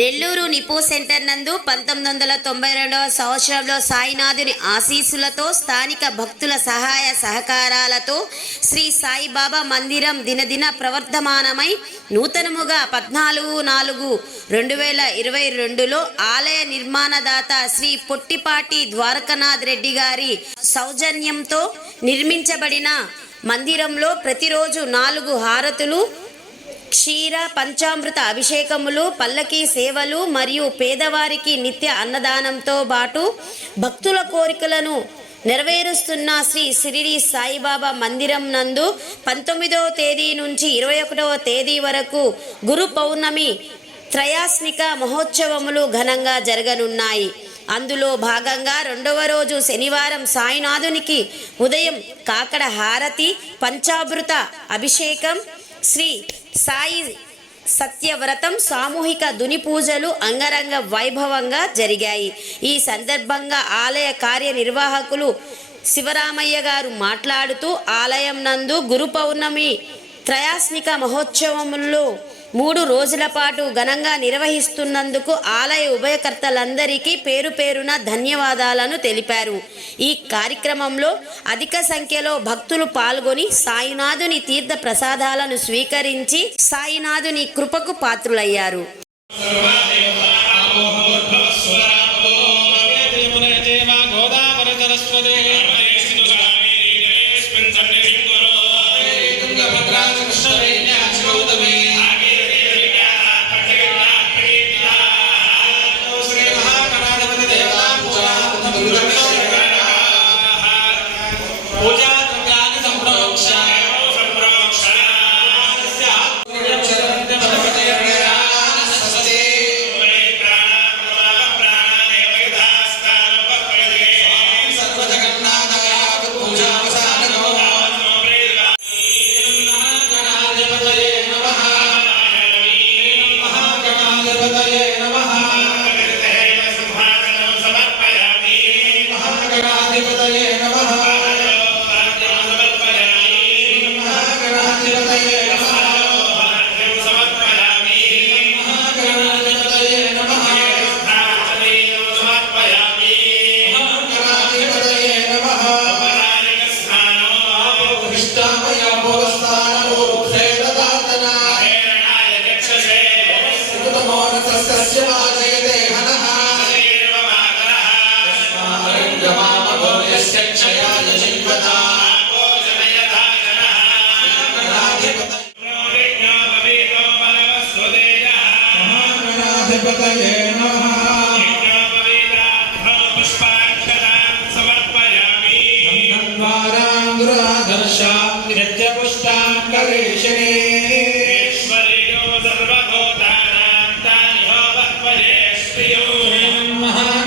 Nellore నిపో centre నందు 1992వ సంవత్సరంలో సాయినాథుని ఆశీస్సులతో స్థానిక భక్తుల సహాయ సహకారాలతో శ్రీ సాయిబాబా మందిరం దినదిన ప్రవర్ధమానమై నూతనముగా 14/4/2022లో ఆలయ నిర్మాణదాత శ్రీ పొట్టిపాటి ద్వారకనాథ్ రెడ్డి గారి సౌజన్యంతో నిర్మించబడిన మందిరంలో ప్రతిరోజు 4 హారతులు, క్షీర పంచామృత అభిషేకములు, పల్లకీ సేవలు మరియు పేదవారికి నిత్య అన్నదానంతో పాటు భక్తుల కోరికలను నెరవేరుస్తున్న శ్రీ షిరిడి సాయిబాబా మందిరం నందు 19వ తేదీ నుంచి 21వ తేదీ వరకు గురు పౌర్ణమి త్రయాస్నిక మహోత్సవములు ఘనంగా జరగనున్నాయి. అందులో భాగంగా 2వ రోజు శనివారం సాయినాథునికి ఉదయం కాకడ హారతి, పంచామృత అభిషేకం, శ్రీ సాయి సత్యవ్రతం, సామూహిక దుని పూజలు అంగరంగ వైభవంగా జరిగాయి. ఈ సందర్భంగా ఆలయ కార్యనిర్వాహకులు శివరామయ్య గారు మాట్లాడుతూ ఆలయం నందు గురు పౌర్ణమి త్రయాస్నిక మహోత్సవముల్లో 3 రోజుల పాటు ఘనంగా నిర్వహిస్తున్నందుకు ఆలయ ఉభయకర్తలందరికీ పేరు పేరున ధన్యవాదాలను తెలిపారు. ఈ కార్యక్రమంలో అధిక సంఖ్యలో భక్తులు పాల్గొని సాయినాథుని తీర్థ ప్రసాదాలను స్వీకరించి సాయినాథుని కృపకు పాత్రులయ్యారు.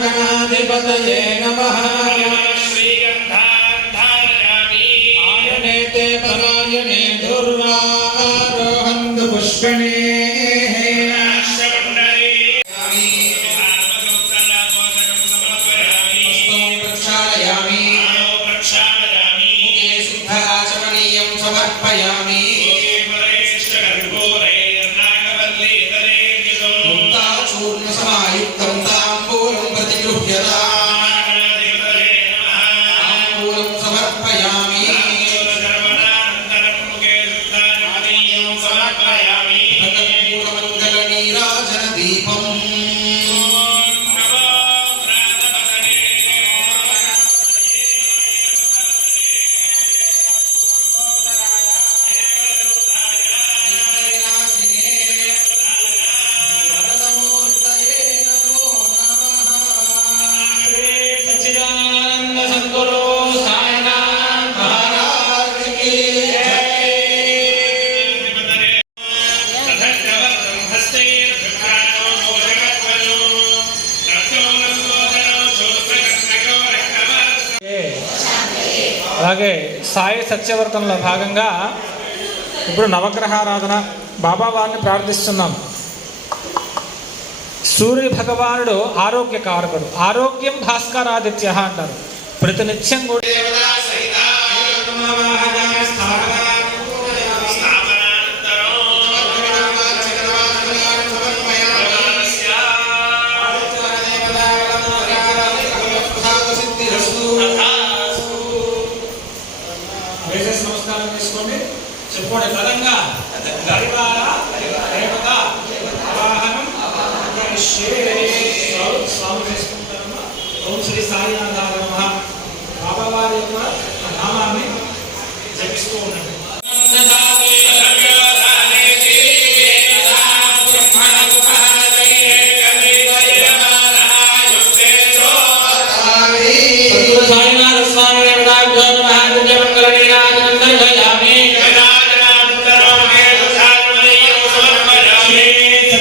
గణాధిపతయే నమః. ఆయనేతే పరాయణే దుర్వారోహంతు పుష్పణే. అలాగే సాయి సత్యవ్రతంలో భాగంగా ఇప్పుడు నవగ్రహారాధన బాబా వారిని ప్రార్థిస్తున్నాం. సూర్య భగవానుడు ఆరోగ్యకారకుడు, ఆరోగ్యం భాస్కరాదిత్య అంటారు. ప్రతినిత్యం కూడా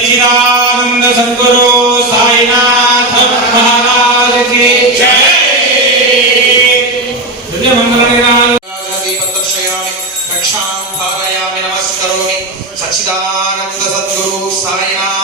सच्चिदानंद सद्गुरु साईनाथ महाराज की जय। रक्षां धारयामि नमस्करोमि सच्चिदानंद सद्गुरु साईनाथ